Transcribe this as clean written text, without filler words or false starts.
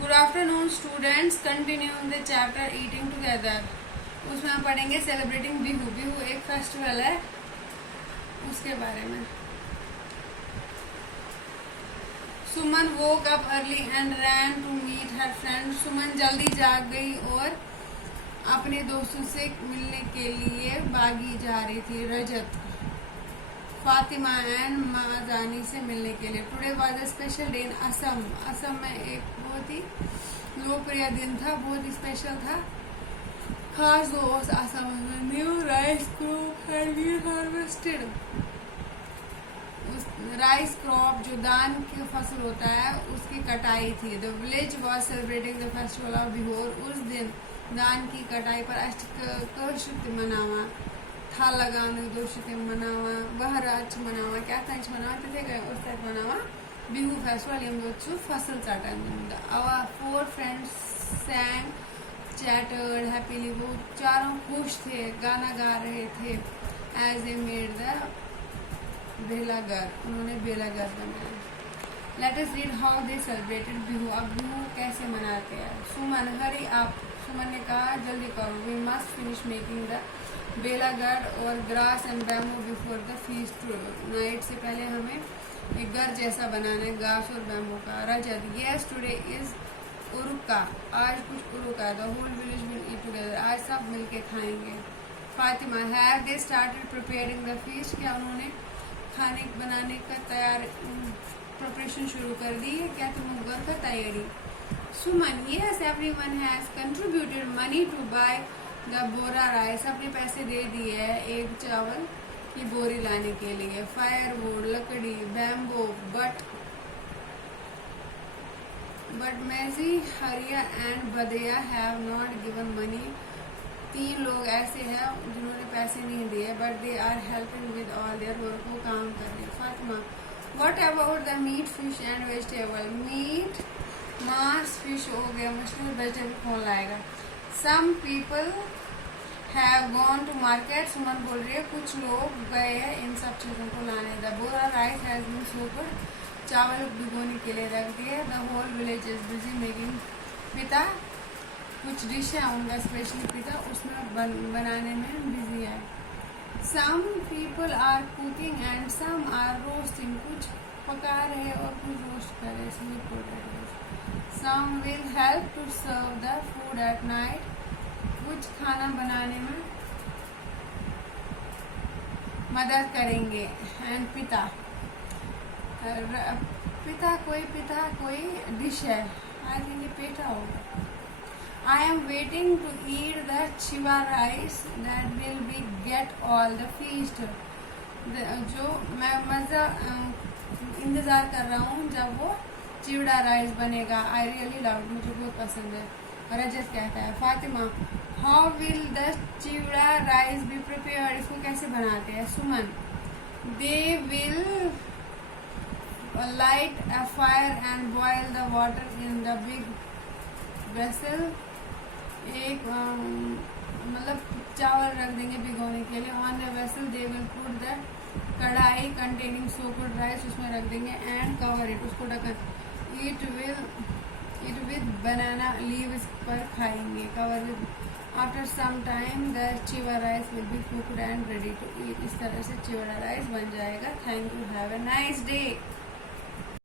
Good afternoon students, continuing the chapter eating together. उसमें हम पढ़ेंगे सेलिब्रेटिंग बिहू। बिहू एक फेस्टिवल है, उसके बारे में। Suman woke up early and ran to meet her friend. Suman जल्दी जाग गई और अपने दोस्तों से मिलने के लिए भागी जा रही थी। रजत फातिमा एंड माजानी से मिलने के लिए। Today was a special day in Assam. Assam में एक बहुत ही लोकप्रिय दिन था, बहुत ही स्पेशल था। खास दोस्त असम में new rice crop had been harvested. Rice crop जो धान की फसल होता है उसकी कटाई थी। The village was celebrating the festival of Bihu. उस दिन धान की कटाई पर अष्ट मनावा था लगाने दोषित मनावा बहराच मनावा क्या था मनावा तिथे गए उस तक मनावा बिहू फेस्टिवल यम दोस्तों फसल चाटन। Our four friends sang chattered happily. वो चारों खुश थे, गाना गा रहे थे। एज दे मेड द बेलागर, उन्होंने बेलागर बनाया। Let us read how they celebrated Bihu. अब बिहू कैसे मनाते हैं। सुमन हरी अप, सुमन ने कहा जल्दी करो। We must finish making the बेलागर और grass and bamboo before the feast night. से पहले हमें एक घर जैसा बनाना है घास और बैम्बू का। Rajat yes today is Uruka, आज कुछ Uruka. The whole village will eat together, आज सब मिलके खाएंगे। Fatima have they started preparing the feast, क्या उन्होंने खाने बनाने का प्रिपरेशन शुरू कर दी है। क्या तुम घर का तैयारी। Suman yes everyone has contributed money to buy the bora rice, अपने पैसे दे दिए है एक चावल की बोरी लाने के लिए। फायरवुड लकड़ी bamboo but Maiji Hariya and Badiya have not given money. तीन लोग ऐसे हैं जिन्होंने पैसे नहीं दिए but they are helping with all their work, वो काम कर रहे। Fatima what about the meat fish and vegetable. Meat मांस फिश हो गया, मछली वेजिटेबल कौन लाएगा। Some people have gone to market, Suman बोल रही है कुछ लोग गए हैं इन सब चीज़ों को लाने। The bora rice has been soaked, चावल भिगोने के लिए रख दिए। The whole village is busy making pitha, कुछ डिश है उनका स्पेशली पिता उसमें बनाने में बिजी है। Some people are cooking and some are roasting, कुछ पका रहे और कुछ रोस्ट कर रहे। Sweet potatoes. Some will help to serve the food at night, कुछ खाना बनाने में मदद करेंगे। एंड पिता कोई डिश है, आई थिंक ये पेठा होगा। I am waiting to eat the chiva rice that will be get all the feast. जो मैं मज़ा इंतज़ार कर रहा हूँ जब वो चिवड़ा राइस बनेगा। I really love, मुझे बहुत पसंद है। रजत कहता है। Fatima how will the chivda rice be prepared, इसको कैसे बनाते हैं। सुमन they will light a fire and boil the water in the big vessel। एक मतलब चावल रख देंगे भिगोने के लिए। On the vessel they will put the कढ़ाई कंटेनिंग सोक्ड राइस, उसमें रख देंगे। एंड कवर इट, उसको ढकन। इट विद बनाना लीव्स पर खाएंगे। Cover with after some time the chivda rice will be cooked and ready to eat. इस तरह से चिवड़ा राइस बन जाएगा। Thank you, have a nice day.